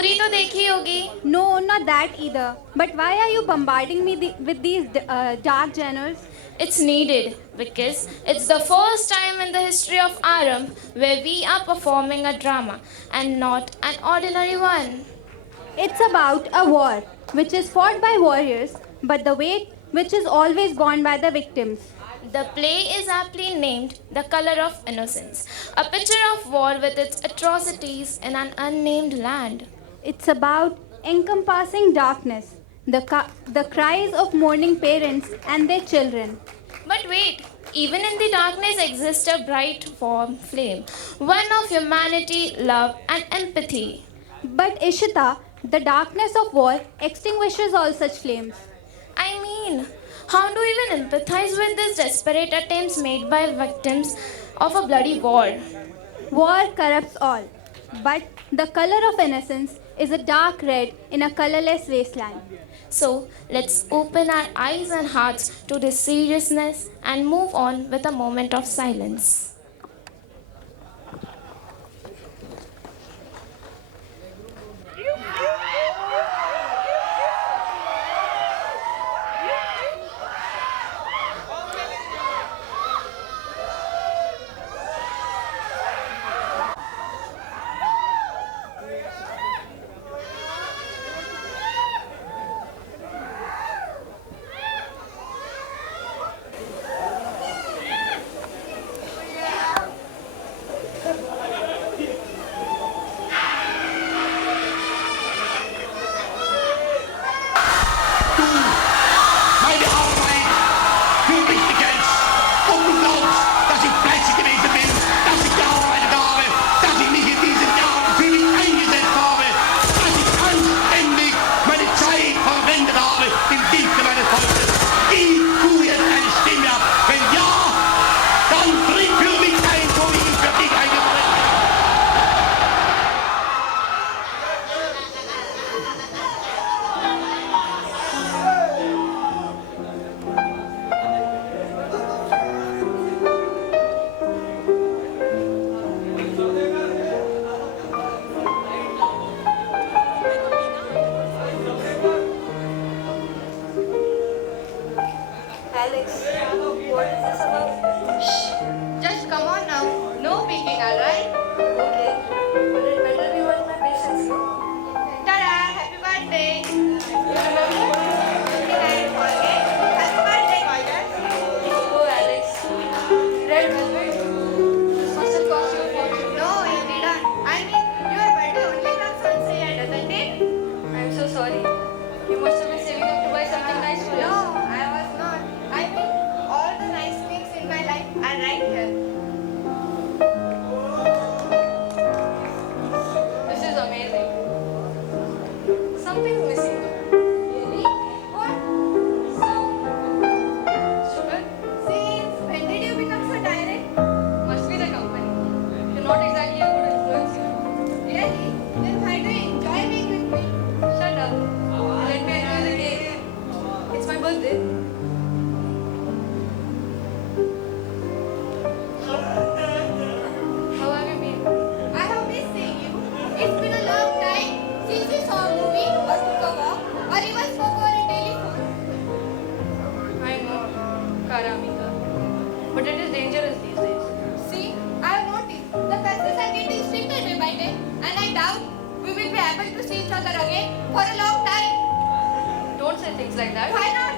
पूरी तो देखी होगी. No, not that either. But why are you bombarding me with these dark genres? It's needed because it's the first time in the history of Aarambh where we are performing a drama and not an ordinary one. It's about a war, which is fought by warriors, but the weight which is always borne by the victims. The play is aptly named The Color of Innocence, a picture of war with its atrocities in an unnamed land. It's about encompassing darkness, the cries of mourning parents and their children. But wait, even in the darkness exists a bright warm flame, one of humanity, love, and empathy. But Ishita, the darkness of war extinguishes all such flames. I mean, how do you even empathize with these desperate attempts made by victims of a bloody war? War corrupts all. But the color of innocence is a dark red in a colorless wasteland. So let's open our eyes and hearts to this seriousness and move on with a moment of silence. Meine Arbeit für mich begrenzt. Und du glaubst, dass ich fleißig gewesen bin, dass ich gearbeitet habe, dass ich mich in diesen Jahren für mich eingesetzt habe, dass ich anständig meine Zeit verwendet habe im Dienste meines Volkes. Gib du jetzt eine Stimme ab. Wenn ja, dann tritt für mich ein, so wie ich für dich eingetreten bin. Alex, what is this about? Shh. Just come on now. No peeking, alright? Okay. But it better be worth my patience, no? Ta-da! Happy birthday! You remember? Okay, forget. Happy birthday, Gorgeous. Oh, Alex. Red velvet? This must have cost you a fortune. No, it didn't. I mean, your birthday only comes on sale, doesn't it? I'm so sorry. You must have been saving up to buy something nice for us. No, I was not. I mean, all the nice things in my life are right here. This is amazing. Something's missing. Really? What? Sugar? Since when did you become so direct? Must be the company. You're not exactly a good influence here. Really? Then why do you enjoy being with me? Shut up. Let me enjoy the cake. It's my birthday. How have you been? I have missed seeing you. It's been a long time since we saw a movie or took a walk or even spoke over a telephone. I know, Karamika. But it is dangerous these days. See, I have noticed the fences are getting stricter day by day, and I doubt we will be able to see each other again for a long time. Don't say things like that. Why not?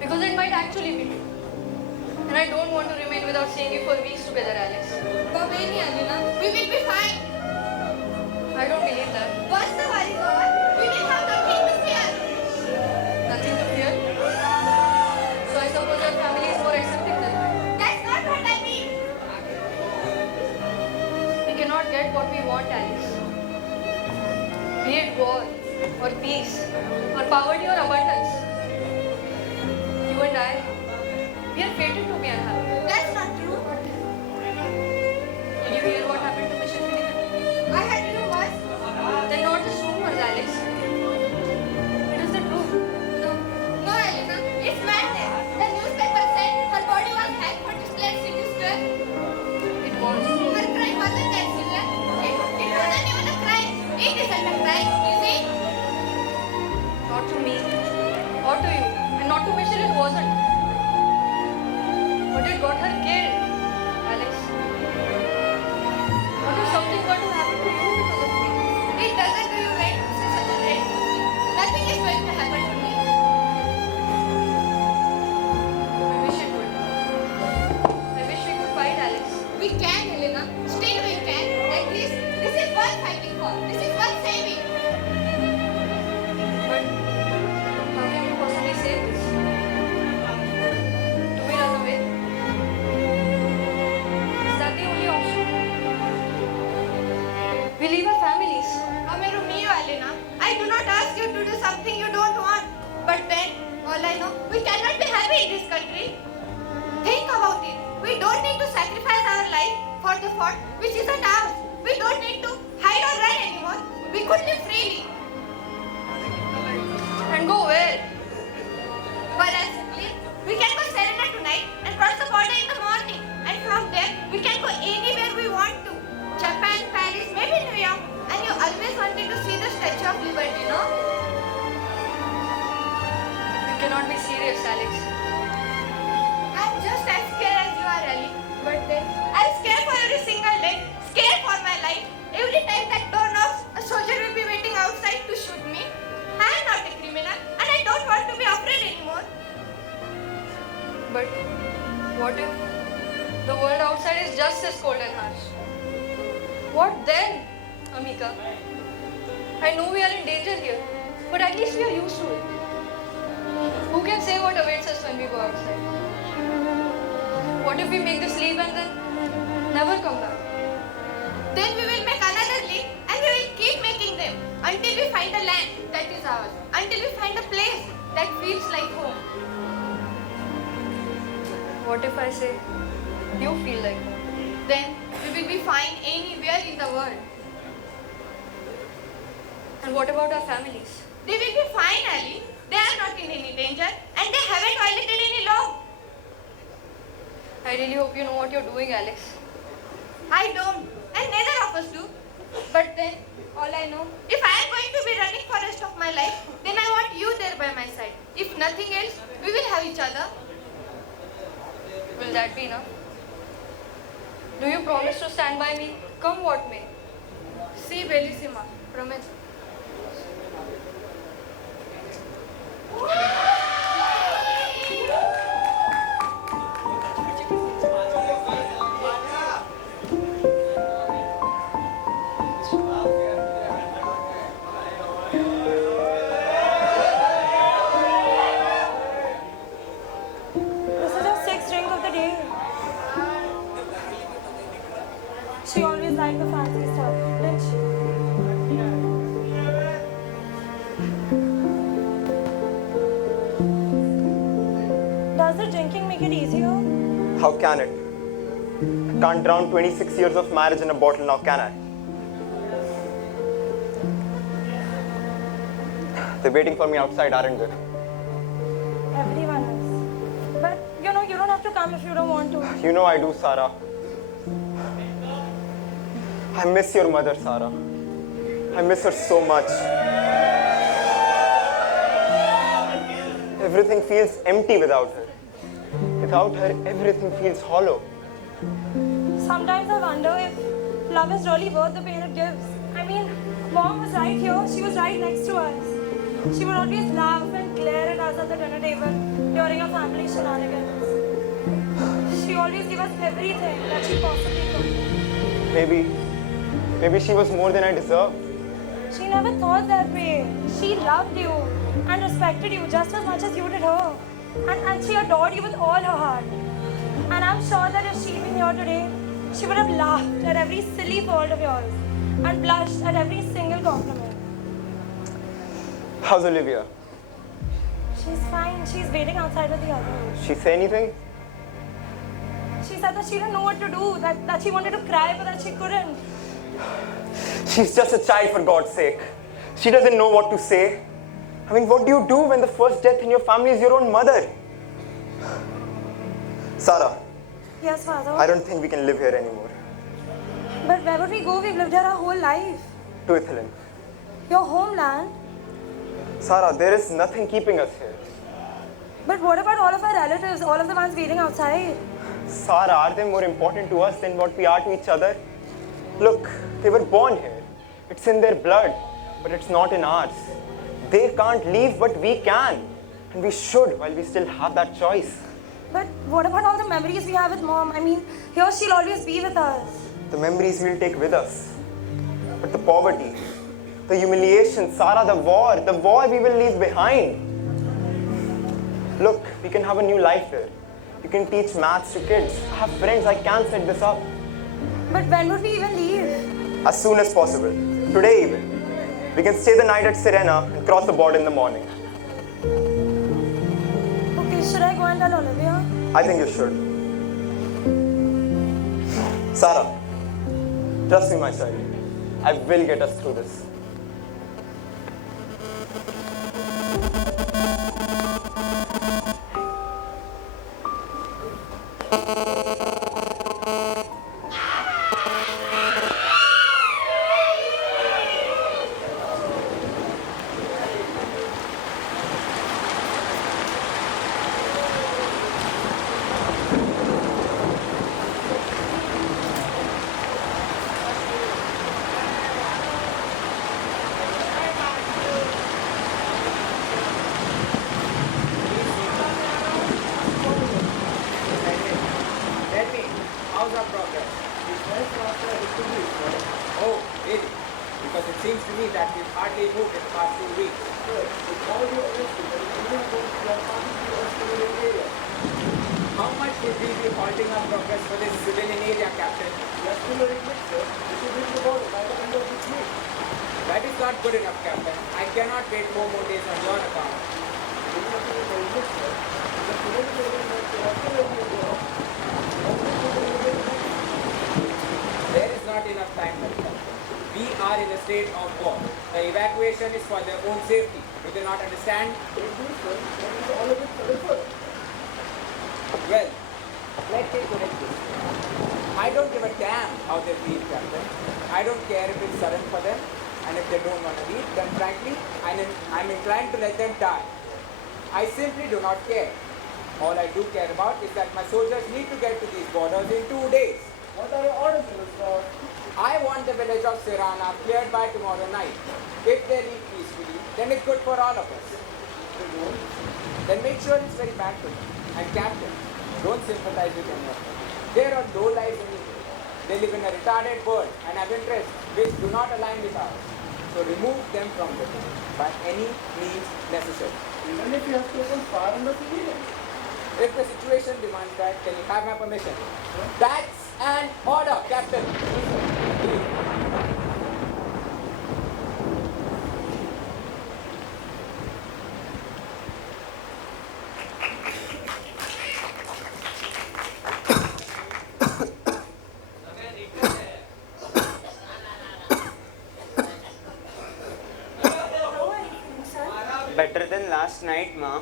Because it might actually be true. And I don't want to remain without seeing you for weeks together, Alex. But Baby Anjana, we will be fine. I don't believe that. Once the war is over, we will have nothing to fear. Nothing to fear? So I suppose your family is more accepting than mine. That's not what I mean. We cannot get what we want, Alex. Be it war, or peace, or poverty, or abundance. You and I, we are fated to be unhappy. That's not true. Did you hear what happened to Mission Philippine? I had to what? Then not just rumors, Alex. It is the truth. No. No, Elena. It's madness. The newspaper said her body was hacked for display at City Square. It was. Her crime wasn't that serious. It wasn't even a crime. It isn't a crime. Not to me, or to you, and not to Michelle it wasn't. But it got her killed, Alex. What if something were to happen to you because of me? It doesn't do you right to say such a dreadful thing. Nothing is going to happen to me. I wish it would. I wish we could fight, Alex. We can, Helena. Still we can. At least this is worth fighting for. This is worth saving. But how can we possibly save this? Do we run away? Is that the only option? We leave our families. Amero mio, Helena. I do not ask you to do something you don't want. But then, all I know, we cannot be happy in this country. Think about it. We don't need to sacrifice our life for the fort which isn't ours. We don't need to hide or run anymore. We could live freely. And go where? Whereas simply, we can go Serena tonight and cross the border in the morning. And from there, we can go anywhere we want to. Japan, Paris, maybe New York. And you always wanted to see the Statue of Liberty, no? You cannot be serious, Alex. I'm just as scared as you are, Ali. But then, I'm scared for every single day. Scared for my life. Every time that door knocks, a soldier will be waiting outside to shoot me. I'm not a criminal, and I don't want to be afraid anymore. But what if the world outside is just as cold and harsh? What then, Amika? I know we are in danger here, but at least we are used to it. Who can say what awaits us when we go outside? What if we make this leap and then never come back? Then we will make another leap, and we will keep making them until we find a land that is ours, until we find a place that feels like home. What if I say you feel like home? Then we will be fine anywhere in the world. And what about our families? They will be fine, Ali. They are not in any danger, and they haven't violated any law. I really hope you know what you're doing, Alex. I don't, and neither of us do. But then, all I know, if I am going to be running for the rest of my life, then I want you there by my side. If nothing else, we will have each other. Will that be enough? Do you promise to stand by me, come what may? Si, bellissima. Promise. This is your sixth drink of the day. She always liked the fancy stuff, didn't she? Does the drinking make it easier? How can it? I can't drown 26 years of marriage in a bottle now, can I? They're waiting for me outside, aren't they? Everyone is. But you know, you don't have to come if you don't want to. You know I do, Sarah. I miss your mother, Sarah. I miss her so much. Everything feels empty without her. Without her, everything feels hollow. Sometimes I wonder if love is really worth the pain it gives. I mean, Mom was right here. She was right next to us. She would always laugh and glare at us at the dinner table during our family shenanigans. She always gave us everything that she possibly could. Maybe she was more than I deserved. She never thought that way. She loved you and respected you just as much as you did her. And she adored you with all her heart. And I'm sure that if she'd been here today, she would have laughed at every silly fault of yours and blushed at every single compliment. How's Olivia? She's fine. She's waiting outside with the others. She say anything? She said that she didn't know what to do, that she wanted to cry but that she couldn't. She's just a child, for God's sake. She doesn't know what to say. I mean, what do you do when the first death in your family is your own mother? Sarah, Yes, Father. I don't think we can live here anymore. But where would we go? We've lived here our whole life. To Ithilin. Your homeland? Sarah, there is nothing keeping us here. But what about all of our relatives, all of the ones waiting outside? Sarah, are they more important to us than what we are to each other? Look, they were born here. It's in their blood, but it's not in ours. They can't leave, but we can. And we should while we still have that choice. But what about all the memories we have with Mom? I mean, here she'll always be with us. The memories we'll take with us. But the poverty, the humiliation, Sarah, the war we will leave behind. Look, we can have a new life here. You can teach maths to kids. I have friends, I can set this up. But when would we even leave? As soon as possible. Today even. We can stay the night at Serena and cross the border in the morning. Okay, should I go and tell Olivia? I think you should. Sarah, trust me, my child. I will get us through this. Tell me, how's our progress? Oh, really? Because it seems to me that we've hardly moved in the past 2 weeks. How much would we be halting our progress for this civilian area, Captain? That is not good enough, Captain. I cannot wait 4 more days on your account. There is not enough time left. We are in a state of war. The evacuation is for their own safety. Do they not understand? Well, let me put it this way. I don't give a damn how they feel, Captain. I don't care if it's sudden for them, and if they don't want to leave, then frankly, I'm inclined to let them die. I simply do not care. All I do care about is that my soldiers need to get to these borders in 2 days. What are your orders, Mr. I want the village of Sirana cleared by tomorrow night. If they leave peacefully, then it's good for all of us. Then make sure it's very bad for them. And Captain, don't sympathize with any of them. They are low lives anyway. They live in a retarded world and have interests which do not align with ours. So remove them from the world by any means necessary. Even if you have to open fire on the civilians. If the situation demands that, then you have my permission. That's an order, Captain. Better than last night, Ma.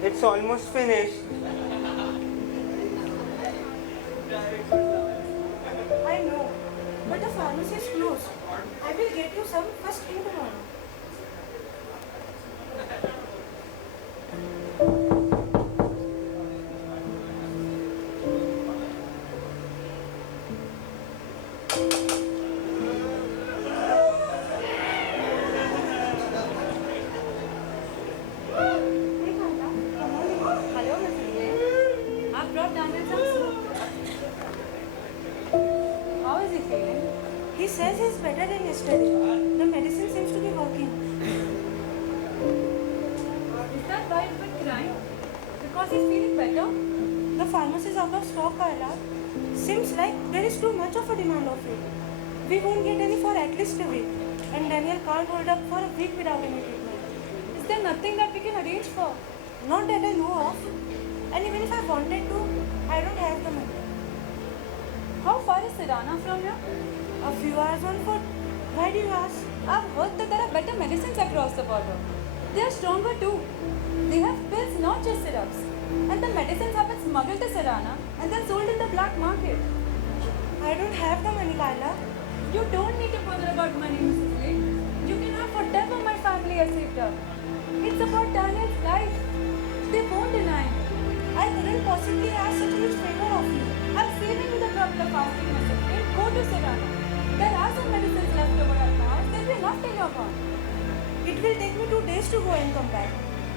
It's almost finished. I know, but the pharmacy is closed. I will get you some first thing tomorrow. How is he feeling? He says he's better than yesterday. The medicine seems to be working. Is that why he's been crying? Because he's feeling better? The pharmacy is out of stock, Carla. Seems like there is too much of a demand of it. We won't get any for at least a week. And then he'll can't hold up for a week without any treatment. Is there nothing that we can arrange for? Not that I know of. And even if I wanted to, I don't have the money. How far is Sirana from here? A few hours on foot. Why do you ask? I've heard that there are better medicines across the border. They are stronger too. They have pills, not just syrups. And the medicines have been smuggled to Sirana and then sold in the black market. I don't have the money, Lila. You don't need to bother about money, Mrs. Lee. You can have whatever my family has saved up. It's about Daniel's life. They won't deny it. I couldn't possibly ask such a huge favor of you. I'm saving you the trouble of asking, Mrs. Lee. Go to Sirana. There are some medicines left over at my house. There'll be enough till you're gone. It will take me 2 days to go and come back.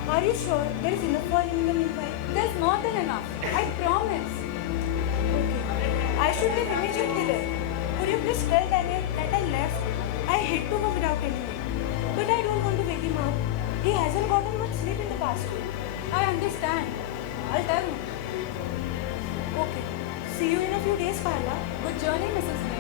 Are you sure there is enough for him in the meanwhile? There's more than enough. I promise. Okay. I should leave immediately there. Could you please tell Daniel that I left? I hate to go without telling him. But I don't want to wake him up. He hasn't gotten much sleep in the past week. I understand. I'll tell him. Okay. See you in a few days, Carla. Good journey, Mrs. May.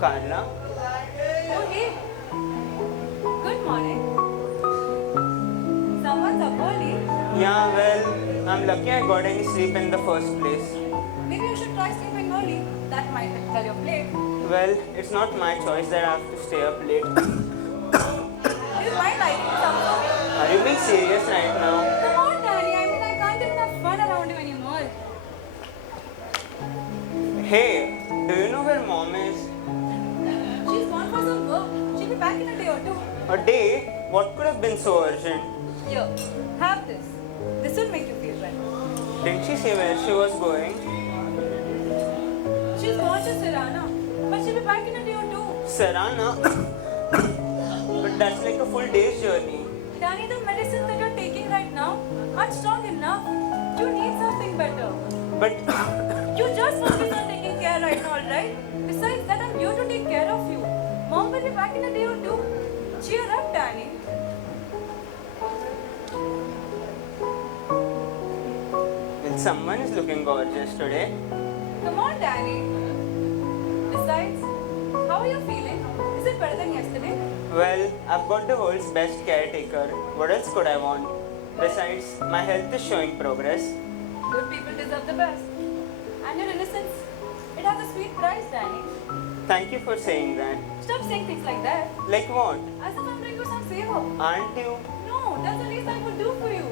Carla? Oh, hey. Good morning. Someone's up early. Yeah, well, I'm lucky I got any sleep in the first place. Maybe you should try sleeping early. That might tell your plate. Well, it's not my choice that I have to stay up late. Do you mind liking something? Are you being serious right now? Come on, Danny. I mean, I can't even have fun around you anymore. Hey, do you know where mom is? She's gone for some work. She'll be back in a day or two. A day? What could have been so urgent? Here, have this. This will make you feel better. Didn't she say where she was going? She's gone to Sirana, but she'll be back in a day or two. Sarana? But that's like a full day's journey. Danny, the medicines that you're taking right now aren't strong enough. You need something better. But You just focus on taking care right now, alright? Besides that, I'm here to take care of you. Mom will be back in a day or two. Cheer up, Danny. well, someone is looking gorgeous today. Come on, Danny. Besides, how are you feeling? Is it better than yesterday? Well, I've got the world's best caretaker. What else could I want? Besides, my health is showing progress. Good people deserve the best. And your innocence, it has a sweet price, Danny. Thank you for saying that. Stop saying things like that. Like what? As if I'm doing you some favor. Aren't you? No, that's the least I could do for you.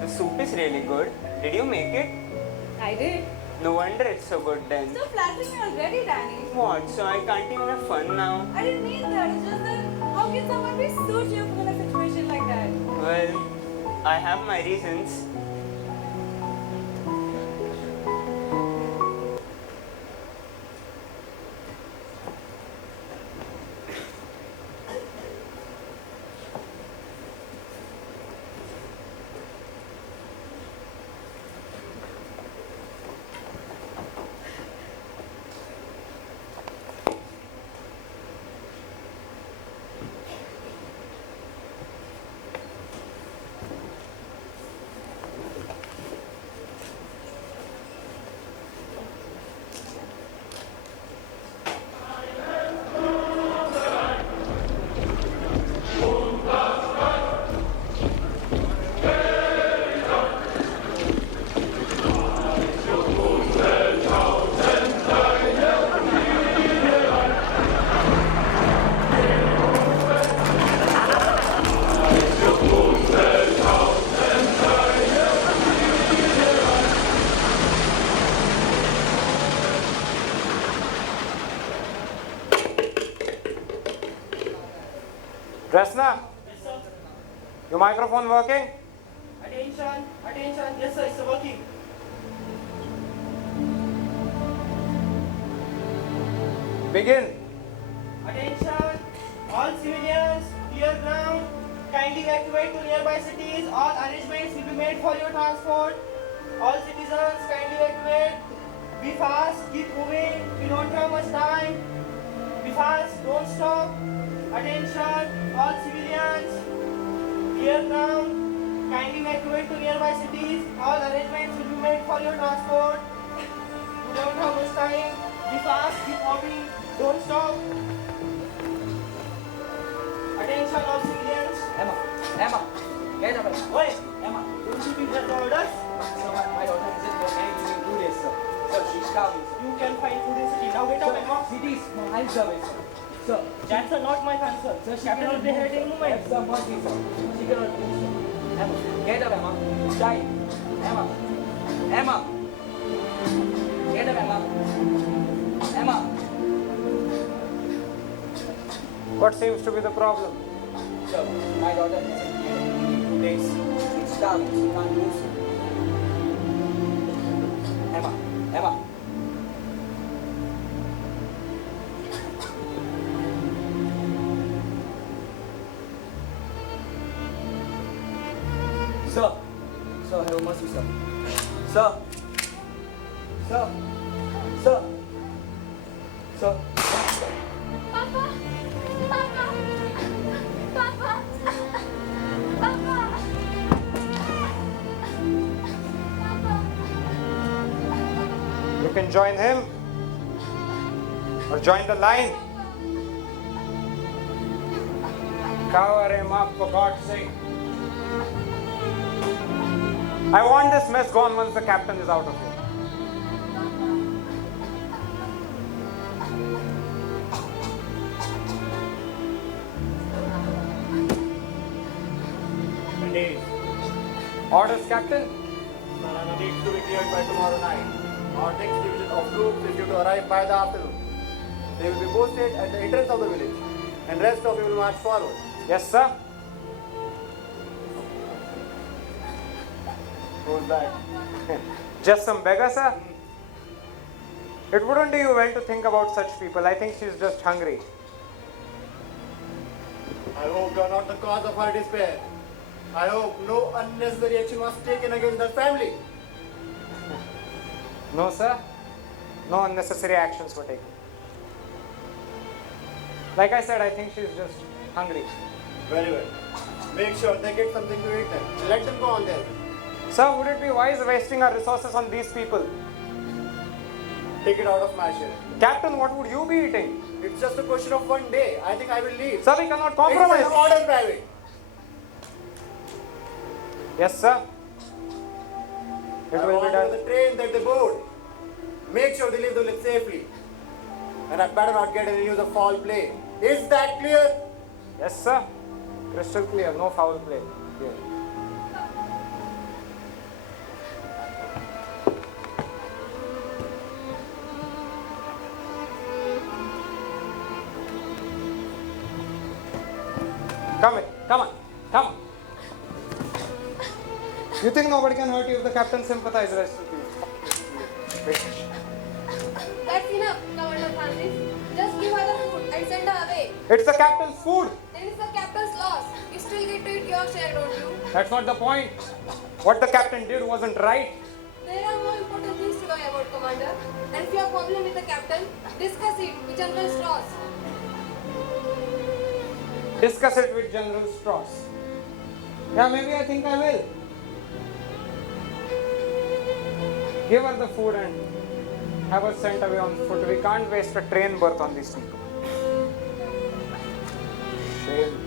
The soup is really good. Did you make it? I did. No wonder it's so good then. Stop flattering me already, Danny. What? So I can't even have fun now? I didn't mean that. It's just that how can someone be so cheerful in a situation like that? Well, I have my reasons. Rasna? Your microphone working? Attention, attention. Yes, sir, it's working. Begin. Attention, all civilians, clear ground. Kindly evacuate to nearby cities. All arrangements will be made for your transport. All citizens, kindly evacuate. Be fast, keep moving. We don't have much time. Be fast, don't stop. Attention, all civilians, clear ground. Kindly evacuate to nearby cities. All arrangements will be made for your transport. We don't have much time. Be fast, keep moving. Don't stop. Attention all civilians. Emma, get up. Wait, Emma, don't you think that orders? Sir, my daughter isn't for anything in 2 days, sir. Sir, she's starving, sir. You can find food in city. Now get up, Emma. Cities, I'll serve it, sir. Sir, That's not my concern. sir, she Captain cannot will be heading move, movement. sir. Have some mercy, sir. She cannot move, sir. Emma, get up, Emma. Shine. Emma. Get up, Emma. Emma. What seems to be the problem? Sir, my daughter isn't here in 2 days. She's starving, she can't move, sir. Emma. Sir, have mercy, sir. Sir. Papa! Papa! Papa! Papa! You can join him or join the line. Cover him up, for God's sake. I want this mess gone once the captain is out of here. Indeed. Orders, Captain. Sarana needs to be cleared by tomorrow night. Our next division of troops is due to arrive by the afternoon. They will be posted at the entrance of the village, and rest of you will march forward. Yes, sir. Who's that? Just some beggar, sir. It wouldn't do you well to think about such people. I think she's just hungry. I hope you are not the cause of her despair. I hope no unnecessary action was taken against her family. No, sir. No unnecessary actions were taken. Like I said, I think she's just hungry. Very well. Make sure they get something to eat then. Let them go on there. Sir, would it be wise wasting our resources on these people? Take it out of my share. Captain, what would you be eating? It's just a question of one day. I think I will leave. Sir, we cannot It's compromise. an order, private. Yes, sir. It I will be want done. the train that they board. Make sure they leave the village safely. And I better not get any news of foul play. Is that clear? Yes, sir. Crystal clear. No foul play. Here. Come in. Come on. Come on. You think nobody can hurt you if the captain sympathizes with you? That's enough, Commander Francis. Just give her the food and send her away. It's the captain's food. Then it's the captain's loss. You still get to eat your share, don't you? That's not the point. What the captain did wasn't right. There are more important things to know about, Commander. And if you have a problem with the captain, discuss it with General Strauss. Discuss it with General Strauss. Yeah, maybe I think I will. Give her the food and have her sent away on foot. We can't waste a train berth on these people. Shame.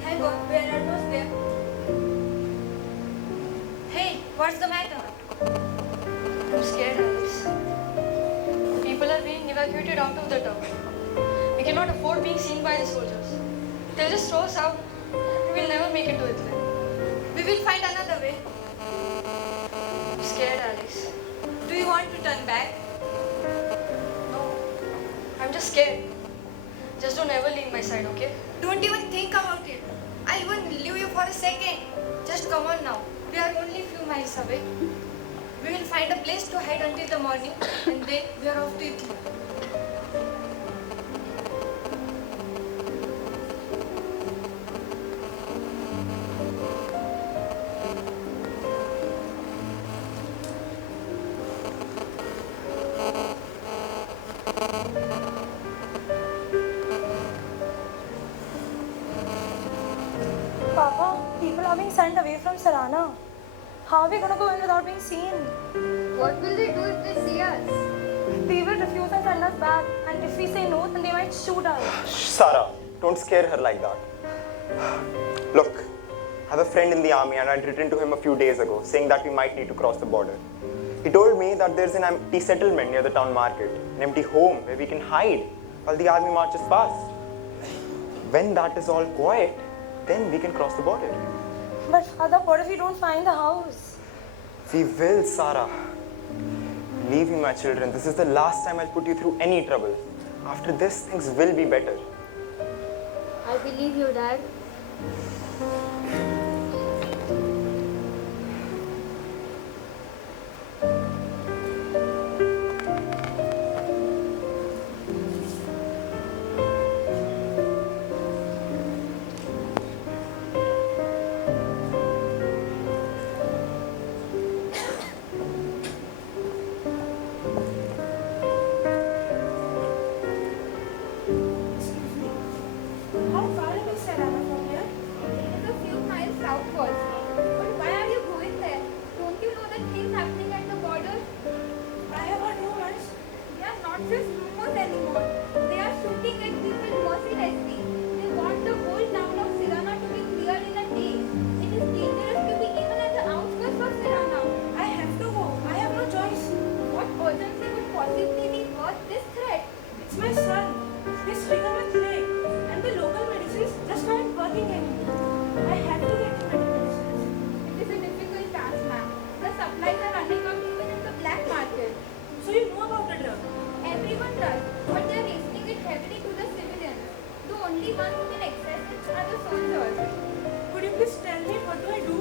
Hey, Bob, we are almost there. Hey, what's the matter? scared, Alex. People are being evacuated out of the town. We cannot afford being seen by the soldiers. They'll just throw us out. We will never make it to Italy. We will find another way. I'm scared, Alex. Do you want to turn back? No, I'm just scared. Just don't ever leave my side, okay? Don't even think about it. I won't leave you for a second. Just come on now. We are only a few miles away. We will find a place to hide until the morning and then we are off to Italy. Papa, people are being sent away from Sarana. How are we going to go in without being seen? What will they do if they see us? They will refuse and send us back. And if we say no, then they might shoot us. Sarah, don't scare her like that. Look, I have a friend in the army and I'd written to him a few days ago saying that we might need to cross the border. He told me that there's an empty settlement near the town market, an empty home where we can hide while the army marches past. When that is all quiet, then we can cross the border. But Father, what if we don't find the house? We will, Sarah. Believe me, my children, this is the last time I'll put you through any trouble. After this, things will be better. I believe you, Dad. How far is Sarana from here? It is a few miles southwards. But why are you going there? Don't you know that things happening at the border? I have heard rumors. They are not just rumors anymore. They are shooting at people mercilessly. They want the whole town of Sirana to be cleared in a day. It is dangerous to be even at the outskirts of Sirana. I have to go. I have no choice. What urgency could possibly be worth this threat? It's my son. He's stricken with plague. And the local medicines just aren't working anymore. I have to get him medicines. It is a difficult task, ma'am. The supplies are running out even in the black market. So you know about the drug? Everyone does, but they are raising it heavily to the civilians. The only ones who can access it are the soldiers. Could you please tell me what do I do?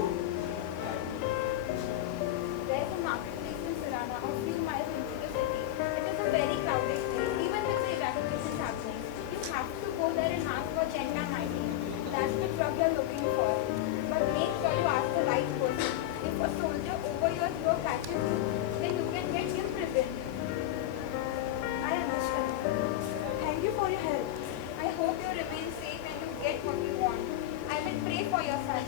There is a marketplace in Sirana, a few miles into the city. It is a very crowded place, even with the evacuations happening. You have to go there and ask for gentamicin. That's the drug you're looking for. But make sure you ask the right person. If a soldier overhears your catches you, then you can get imprisoned. I understand. Thank you for your help. I hope you remain safe and you get what you want. I will pray for your son.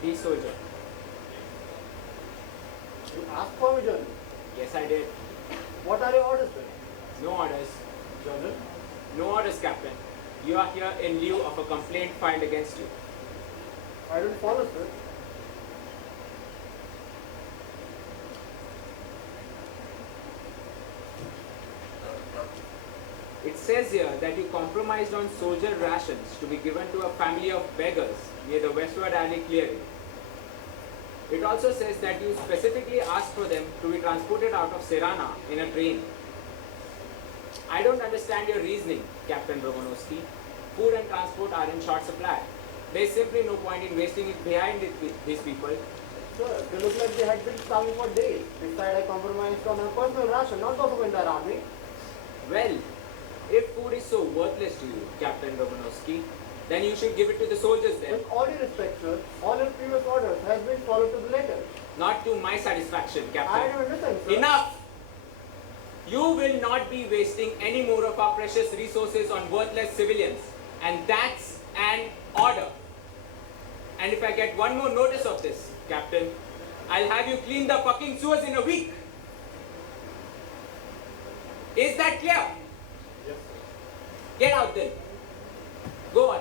Dear soldier. You asked for me, General. Yes, I did. What are your orders, sir? No orders. General, No orders, Captain. You are here in lieu of a complaint filed against you. I don't follow, sir. It says here that you compromised on soldier rations to be given to a family of beggars near the westward alley clearing. It also says that you specifically asked for them to be transported out of Serana in a train. I don't understand your reasoning, Captain Romanowski. Food and transport are in short supply. There is simply no point in wasting it behind these people. Sir, they look like they had been starving for days. Besides, I compromised on a personal ration, not those of the entire army. Well, if food is so worthless to you, Captain Romanowski, then you should give it to the soldiers then. With all due respect, sir, all your previous orders has been followed to the letter. Not to my satisfaction, Captain. I don't understand, sir. Enough! You will not be wasting any more of our precious resources on worthless civilians. And that's an order. And if I get one more notice of this, Captain, I'll have you clean the fucking sewers in a week. Is that clear? Yes, sir. Get out then. Go on.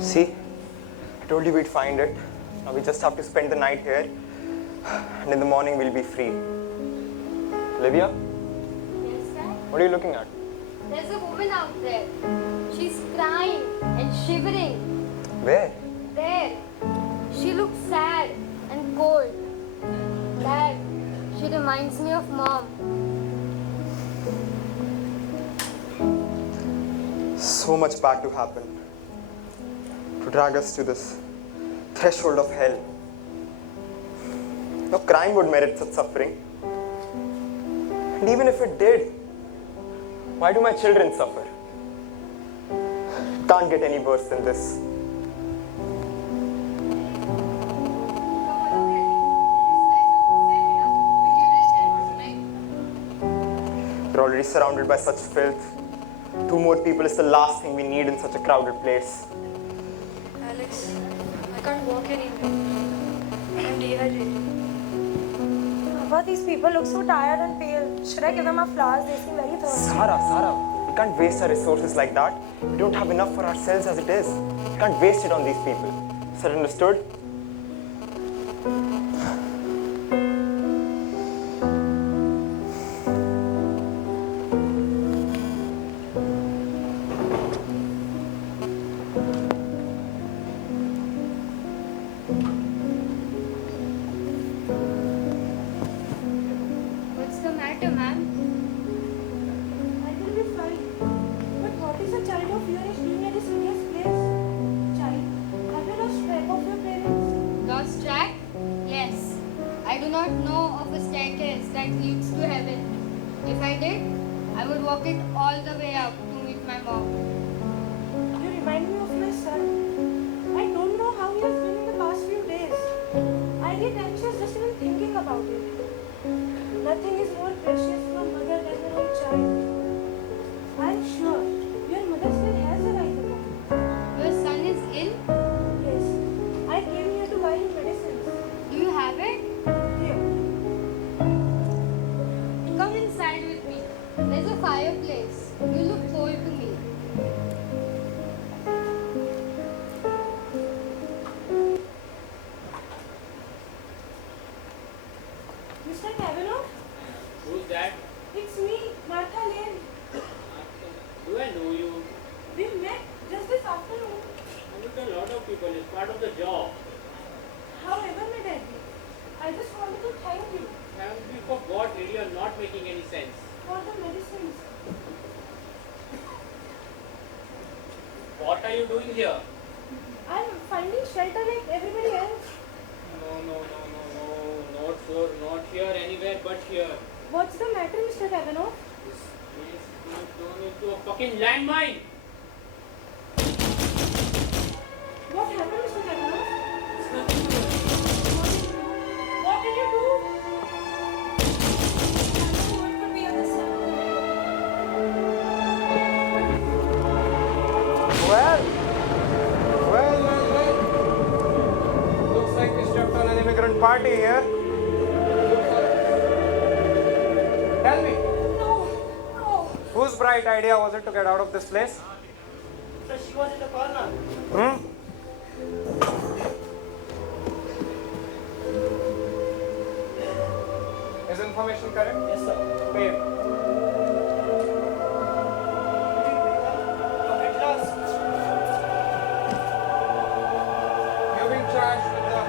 See, I told you we'd find it. Now we just have to spend the night here, and in the morning we'll be free. Olivia, Yes, Dad? what are you looking at? There's a woman out there. She's crying and shivering. Where? There. She looks sad and cold. Dad, she reminds me of Mom. So much bad to happen. To drag us to this threshold of hell. No crime would merit such suffering. And even if it did, why do my children suffer? Can't get any worse than this. We're already surrounded by such filth. 2 more people is the last thing we need in such a crowded place. Alex, I can't walk anymore. I'm dehydrated. Papa, these people look so tired and pale. Should I give them our flowers? They seem very thirsty. Sarah, we can't waste our resources like that. We don't have enough for ourselves as it is. We can't waste it on these people. Is that understood? What's the matter, ma'am? I will be fine. But what is a child of your age doing at this hideous place? Child, have you lost track of your parents? Lost track? Yes. I do not know of a staircase that leads to heaven. If I did, I would walk it all the way up to meet my mom. You remind me of my son. I don't know how he has been in the past few days. I get anxious just even thinking about it. Nothing is more precious to a mother than her own child. I'm sure your mother still has a right home. Your son is ill? Yes, I came here to buy him medicines. Do you have it? Here. Come inside with me. There's a fireplace. You look cold to me. Mr. Kavanaugh, Who's that? it's me, Martha Lane. Do I know you? We met just this afternoon. I meet a lot of people. It's part of the job. However may that be, I just wanted to thank you Haven't we forgot really are not making any sense? for the medicines. What are you doing here? I'm finding shelter like everybody else. No. Not here, anywhere but here. What's the matter, Mr. Kavanaugh? This place is turned into a fucking landmine. What happened, Mr. Kavanaugh? It's nothing to do. What did you do? What could be on the side? Well. Looks like we stepped on an immigrant party here. Tell me, No. whose bright idea was it to get out of this place? So she was in the corner. this information correct? Yes, sir. Pay him. At last. You've been charged with the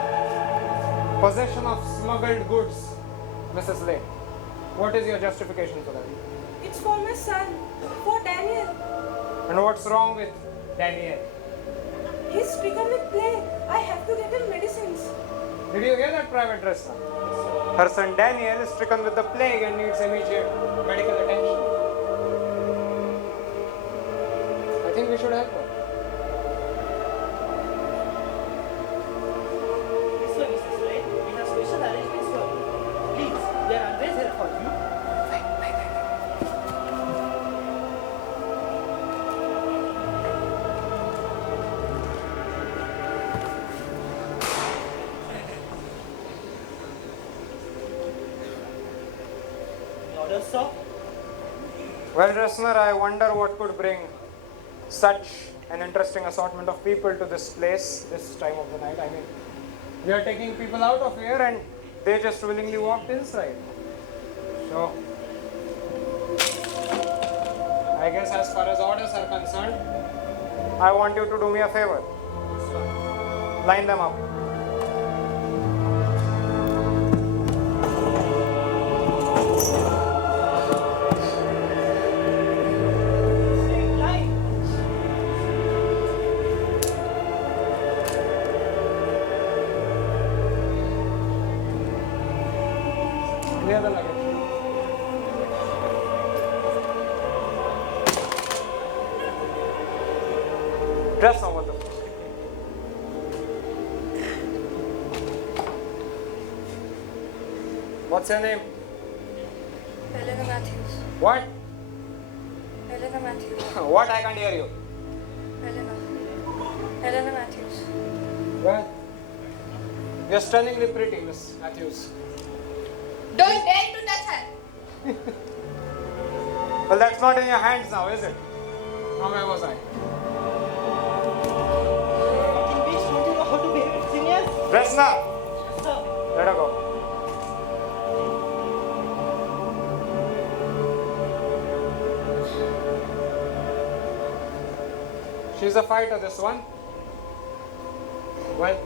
possession of smuggled goods, Mrs. Lane. What is your justification for that? It's for my son, for Daniel. And what's wrong with Daniel? He's stricken with plague. I have to get him medicines. Did you hear that, Private Dressler? Her son Daniel is stricken with the plague and needs immediate medical attention. I think we should help her. Yes, sir, Mrs. Lane. We have special arrangements for you. Please, we are always here for you. Orders, sir? Well, Dressler, I wonder what could bring such an interesting assortment of people to this place this time of the night. I mean, we are taking people out of here and they just willingly walked inside. So, I guess as far as orders are concerned, I want you to do me a favor. Line them up. Straight line. Clear the luggage. Dress over the floor. What's your name? Helena Matthews. What? Helena Matthews. What? I can't hear you. Helena. Helena Matthews. Well, you're stunningly pretty, Miss Matthews. Don't dare to touch her. Well, that's not in your hands now, is it? Now, where was I? Fucking bitch, don't you know how to behave with seniors? Dressler! Yes, sir. Let her go. She's a fighter, this one. Well,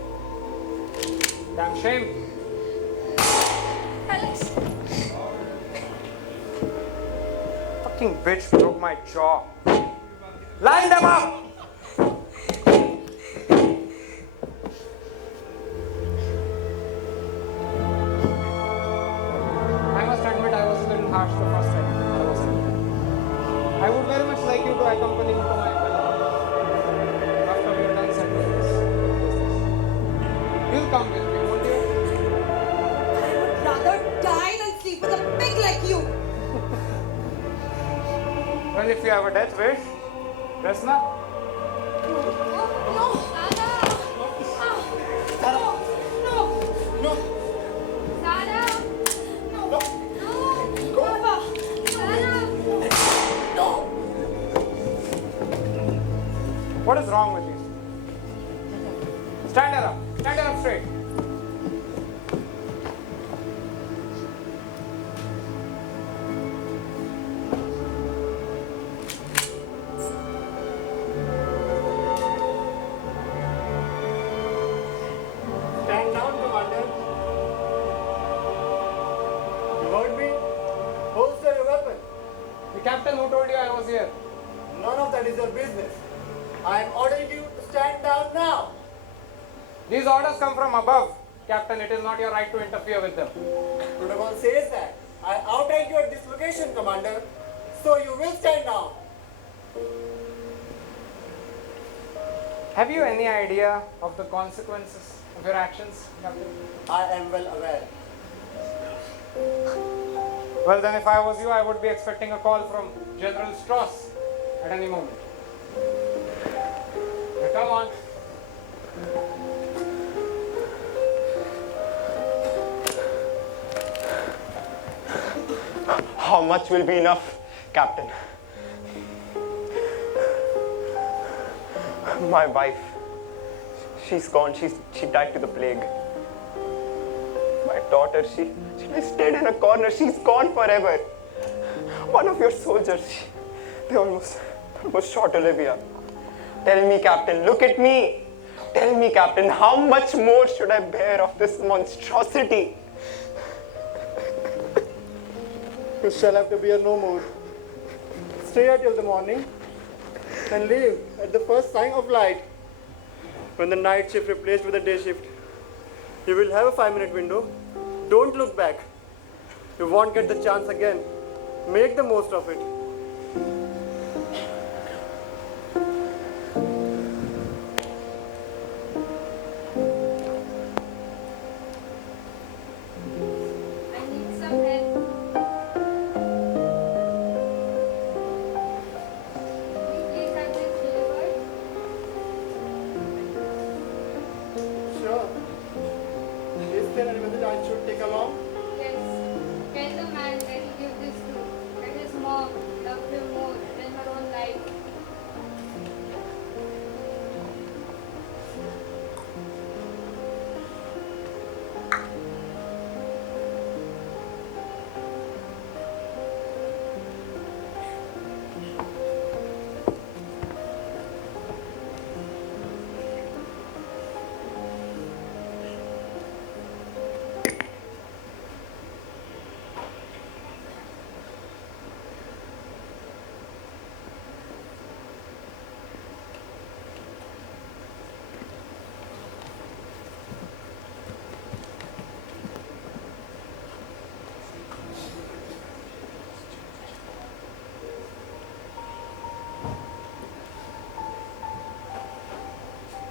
damn shame. Alex. Fucking bitch broke my jaw. Line them up! I must admit I was a little harsh the first time I was here. I would very much like you to accompany me to my villa after we are done settling this business. You'll come with me, won't you? I would rather die than sleep with a pig like you. Well, if you have a death wish, Dressler. No. What is wrong with you? Stand her up. Stand her up straight. Stand down, Commander. You heard me? Holster your weapon. The captain who told you I was here. None of that is your business. I am ordering you to stand down now. These orders come from above. Captain, it is not your right to interfere with them. Protocol says that. I outrank you at this location, Commander. So you will stand down. Have you any idea of the consequences of your actions, Captain? I am well aware. Well, then, if I was you, I would be expecting a call from General Strauss at any moment. Now, come on. How much will be enough, Captain? My wife, she's gone. She died to the plague. My daughter, she stayed in a corner. She's gone forever. One of your soldiers, they almost shot Olivia. Tell me, Captain, look at me. Tell me, Captain, how much more should I bear of this monstrosity? You shall have to bear no more. Stay here till the morning and leave at the first sign of light. When the night shift replaced with the day shift, you will have a 5-minute window. Don't look back. You won't get the chance again. Make the most of it. I need some help. Will you please have this delivered? Sure. Is there any message I should take along? Yes. Tell the man that he give this to, that his mom loved him more than her own life.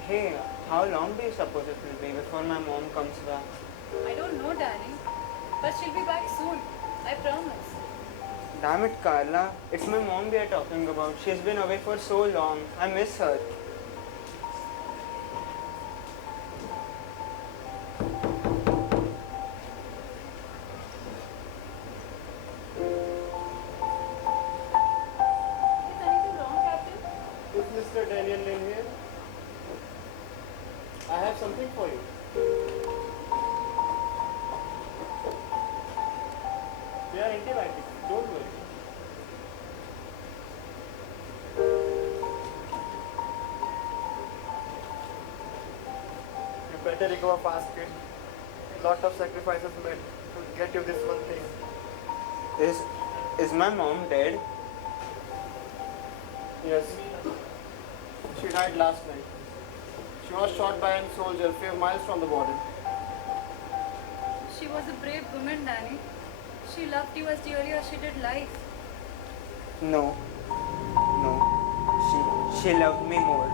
Hey, how long do you suppose it will be before my mom comes back? I don't know, Danny. But she'll be back soon. I promise. Damn it, Carla. It's my mom we are talking about. She's been away for so long. I miss her. Is anything wrong, Captain? Is Mr. Daniel Lynn here? I have something for you. They are antibiotics. Don't worry. You better recover fast, kid. Lot of sacrifices made to get you this one thing. Is my mom dead? Yes. She died last night. She was shot by a soldier a few miles from the border. She was a brave woman, Danny. She loved you as dearly as she did life. No. No. She loved me more.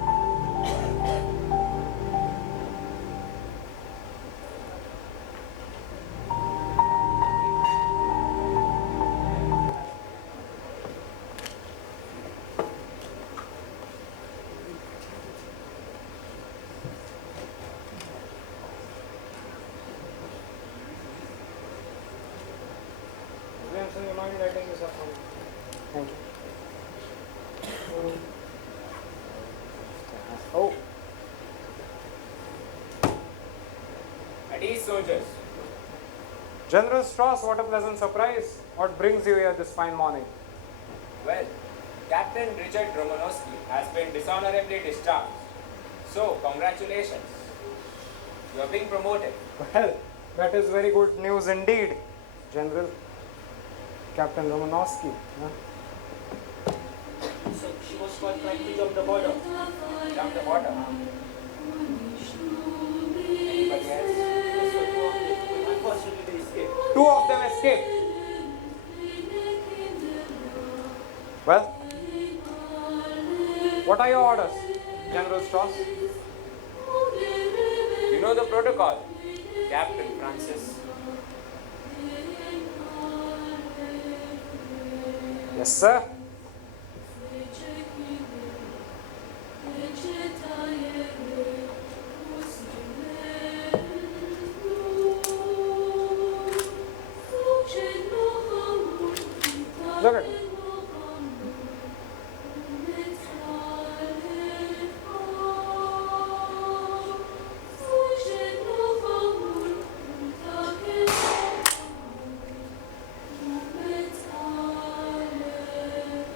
Williamson, you mind writing this up for me? Thank you. Oh. At ease, soldiers. General Strauss, what a pleasant surprise. What brings you here this fine morning? Well, Captain Richard Romanowski has been dishonorably discharged. So, congratulations. You are being promoted. Well, that is very good news indeed, General. Captain Romanowski. Huh? So she was caught trying to jump the border. Jump the border. Anybody else? Yes, but unfortunately they escaped. Two of them escaped. Well, what are your orders, General Strauss? You know the protocol, Captain Francis. Yes, sir. Look at it.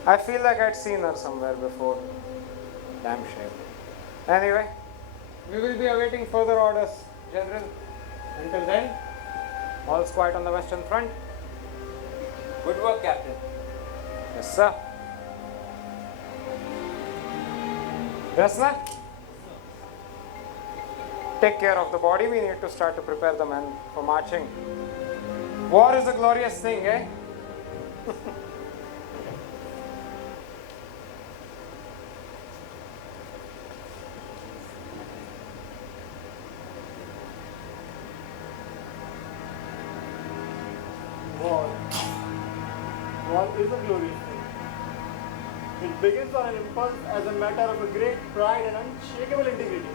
I feel like I'd seen her somewhere before. Damn shame. Anyway, we will be awaiting further orders, General. Until then, all's quiet on the Western Front. Good work, Captain. Yes, sir. Resna, take care of the body. We need to start to prepare the men for marching. War is a glorious thing, eh? War. War is a glorious thing. It begins on an impulse as a matter of a great pride and unshakable integrity.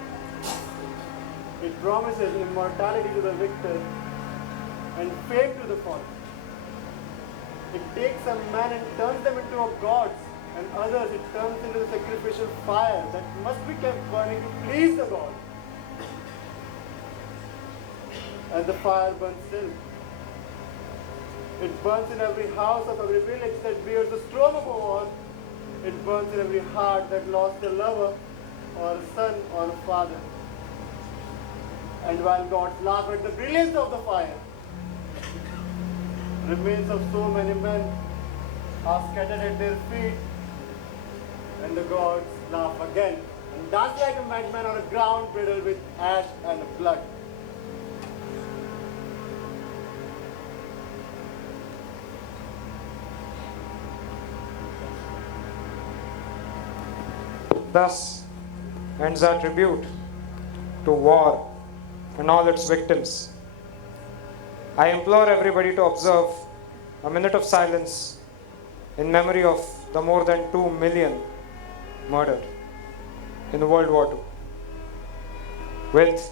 It promises immortality to the victor and fame to the fallen. It takes a man and turns them into a gods, and others it turns into the sacrificial fire that must be kept burning to please the god. As the fire burns still, it burns in every house of every village that bears the storm of a war. It burns in every heart that lost a lover, or a son, or a father. And while gods laugh at the brilliance of the fire, remains of so many men are scattered at their feet, and the gods laugh again and dance like a madman on a ground riddled with ash and blood. Thus ends our tribute to war and all its victims. I implore everybody to observe a minute of silence in memory of the more than 2 million murdered in World War II. With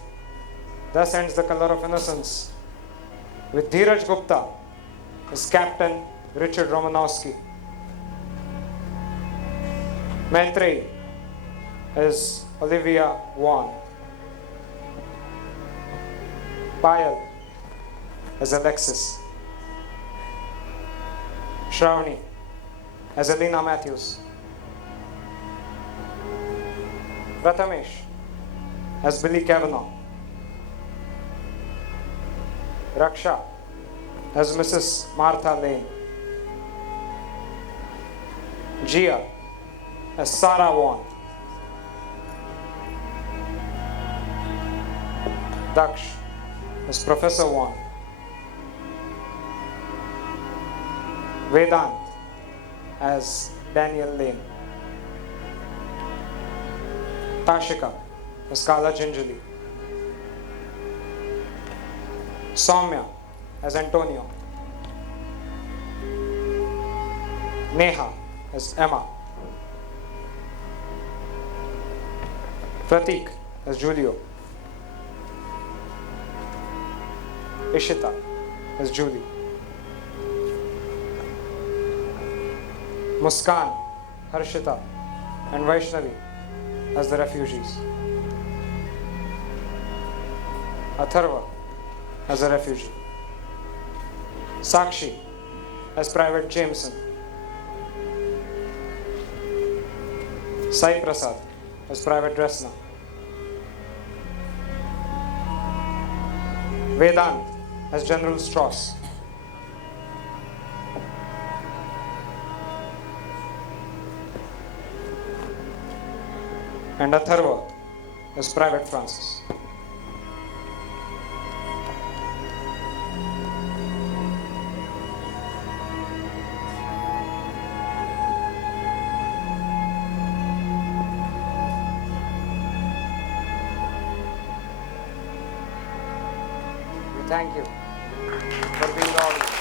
Thus ends the color of innocence, with Dheeraj Gupta as Captain Richard Romanowski, Maitrey as Olivia Vaughan, Payal as Alexis, Shravani as Elena Matthews, Prathamesh as Billy Kavanaugh, Raksha as Mrs. Martha Lane, Gia as Sarah Vaughan, Daksh as Professor Vaughan, Vedant as Daniel Lane, Tashika as Kala Gingerly, Soumya as Antonio, Neha as Emma, Pratik as Julio, Ishita as Julie, Muskan, Harshita and Vaishnavi as the refugees, Atharva as a refugee, Sakshi as Private Jameson, Sai Prasad as Private Dresner, Vedant as General Strauss, and Atharva as Private Francis. Thank you for being the audience.